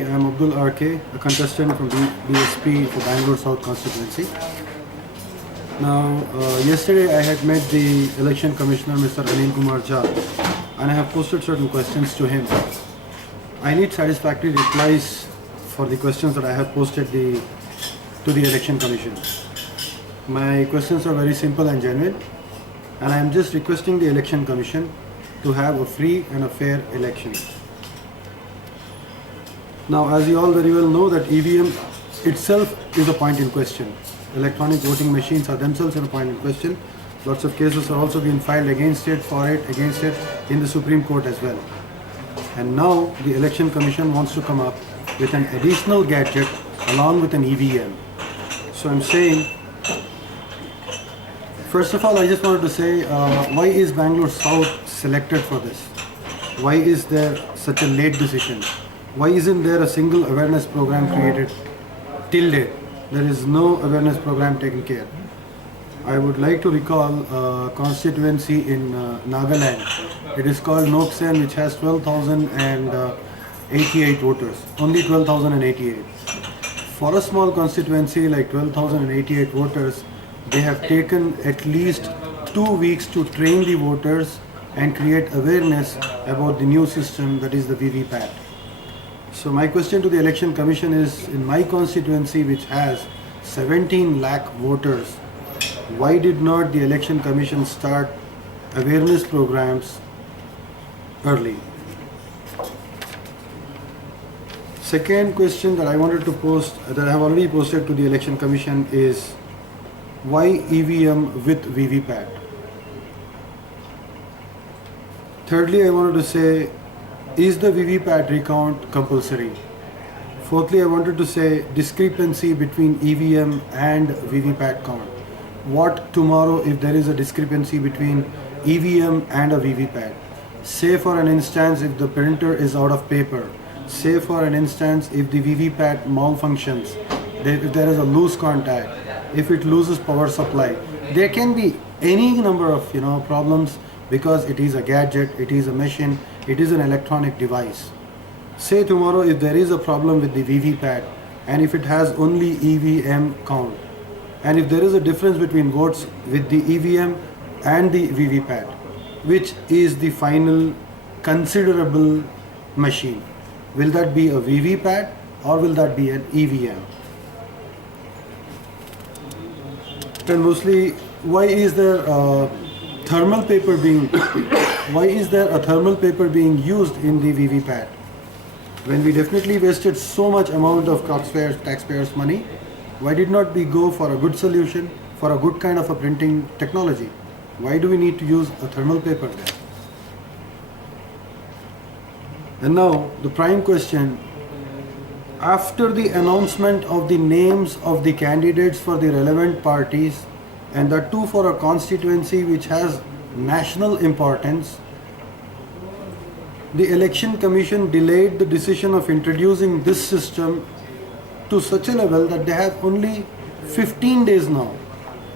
I'm Abdul RK, a contestant from BSP for Bangalore South constituency. Now, yesterday I had met the election commissioner, Mr. Anil Kumar Jha, and I have posted certain questions to him. I need satisfactory replies for the questions that I have posted to the election commission. My questions are very simple and genuine, and I am just requesting the election commission to have a free and a fair election. Now, as you all very well know, that EVM itself is a point in question. Electronic voting machines are themselves a point in question. Lots of cases are also being filed against it, against it in the Supreme Court as well. And now the Election Commission wants to come up with an additional gadget along with an EVM. So I'm saying, first of all, I just wanted to say, why is Bangalore South selected for this? Why is there such a late decision? Why isn't there a single awareness program created till date? There is no awareness program taken care. I would like to recall a constituency in Nagaland. It is called Noksen, which has 12,088 voters. Only 12,088. For a small constituency like 12,088 voters, they have taken at least 2 weeks to train the voters and create awareness about the new system, that is the VVPAT. So my question to the Election Commission is, in my constituency, which has 17 lakh voters, why did not the Election Commission start awareness programs early? Second question that I wanted to post, that I have already posted to the Election Commission, is why EVM with VVPAT? Thirdly, I wanted to say, is the VVPAT recount compulsory? Fourthly, I wanted to say discrepancy between EVM and VVPAT count. What tomorrow if there is a discrepancy between EVM and a VVPAT? Say for an instance, if the printer is out of paper. Say for an instance, if the VVPAT malfunctions, if there is a loose contact, if it loses power supply. There can be any number of problems, because it is a gadget, it is a machine, it is an electronic device. Say tomorrow if there is a problem with the VVPAT and if it has only EVM count, and if there is a difference between votes with the EVM and the VVPAT, which is the final considerable machine? Will that be a VVPAT or will that be an EVM? And mostly, why is there thermal paper being used in the VVPAT when we definitely wasted so much amount of taxpayers' money? Why did not we go for a good solution, for a good kind of a printing technology? Why do we need to use a thermal paper there? And now the prime question, after the announcement of the names of the candidates for the relevant parties, and that too for a constituency which has national importance, the Election Commission delayed the decision of introducing this system to such a level that they have only 15 days now.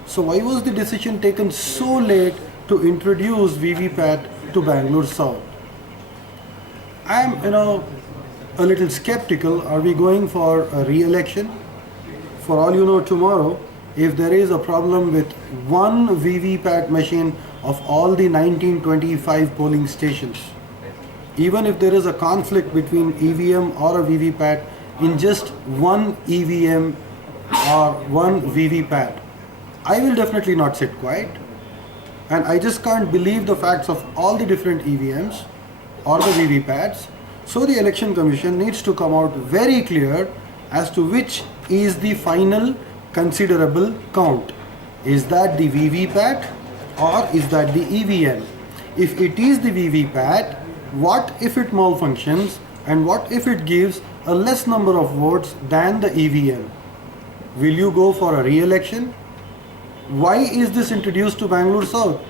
So why was the decision taken so late to introduce VVPAT to Bangalore South? I am a little skeptical. Are we going for a re-election? For all you know, tomorrow, if there is a problem with one VVPAT machine of all the 1925 polling stations, even if there is a conflict between EVM or a VVPAT in just one EVM or one VVPAT, I will definitely not sit quiet. And I just can't believe the facts of all the different EVMs or the VVPATs. So the Election Commission needs to come out very clear as to which is the final considerable count. Is that the VVPAT or is that the EVM? If it is the VVPAT, what if it malfunctions, and what if it gives a less number of votes than the EVM? Will you go for a re-election? Why is this introduced to Bangalore South?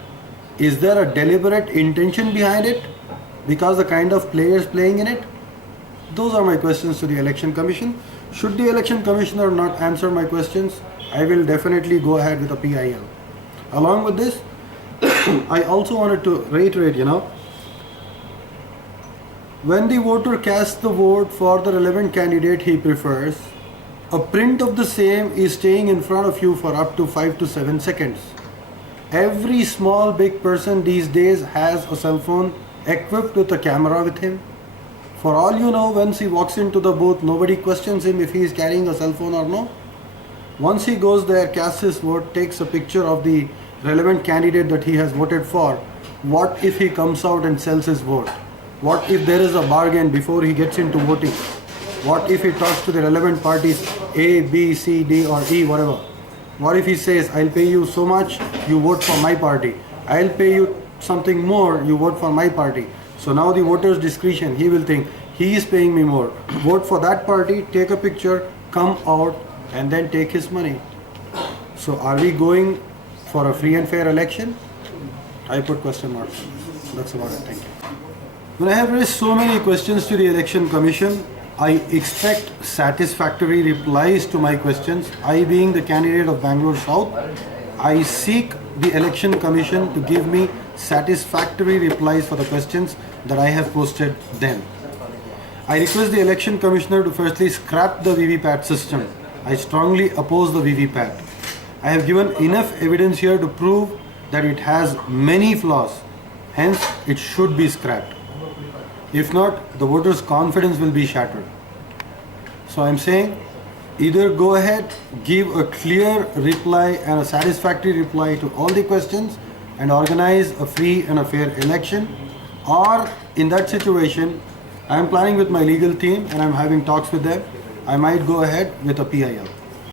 Is there a deliberate intention behind it? Because the kind of players playing in it? Those are my questions to the Election Commission. Should the Election Commissioner not answer my questions, I will definitely go ahead with a PIL. Along with this, I also wanted to reiterate, When the voter casts the vote for the relevant candidate he prefers, a print of the same is staying in front of you for up to 5 to 7 seconds. Every small big person these days has a cell phone equipped with a camera with him. For all you know, once he walks into the booth, nobody questions him if he is carrying a cell phone or no. Once he goes there, casts his vote, takes a picture of the relevant candidate that he has voted for, what if he comes out and sells his vote? What if there is a bargain before he gets into voting? What if he talks to the relevant parties A, B, C, D or E, whatever? What if he says, I'll pay you so much, you vote for my party. I'll pay you something more, you vote for my party. So now the voter's discretion, he will think, he is paying me more. Vote for that party, take a picture, come out and then take his money. So are we going for a free and fair election? I put question marks. That's about it. Thank you. When I have raised so many questions to the Election Commission, I expect satisfactory replies to my questions. I, being the candidate of Bangalore South, I seek the Election Commission to give me satisfactory replies for the questions that I have posted them. I request the Election Commissioner to firstly scrap the VVPAT system. I strongly oppose the VVPAT. I have given enough evidence here to prove that it has many flaws. Hence, it should be scrapped. If not, the voters' confidence will be shattered. So I'm saying, either go ahead, give a clear reply and a satisfactory reply to all the questions and organize a free and a fair election, or in that situation, I'm planning with my legal team and I'm having talks with them, I might go ahead with a PIL.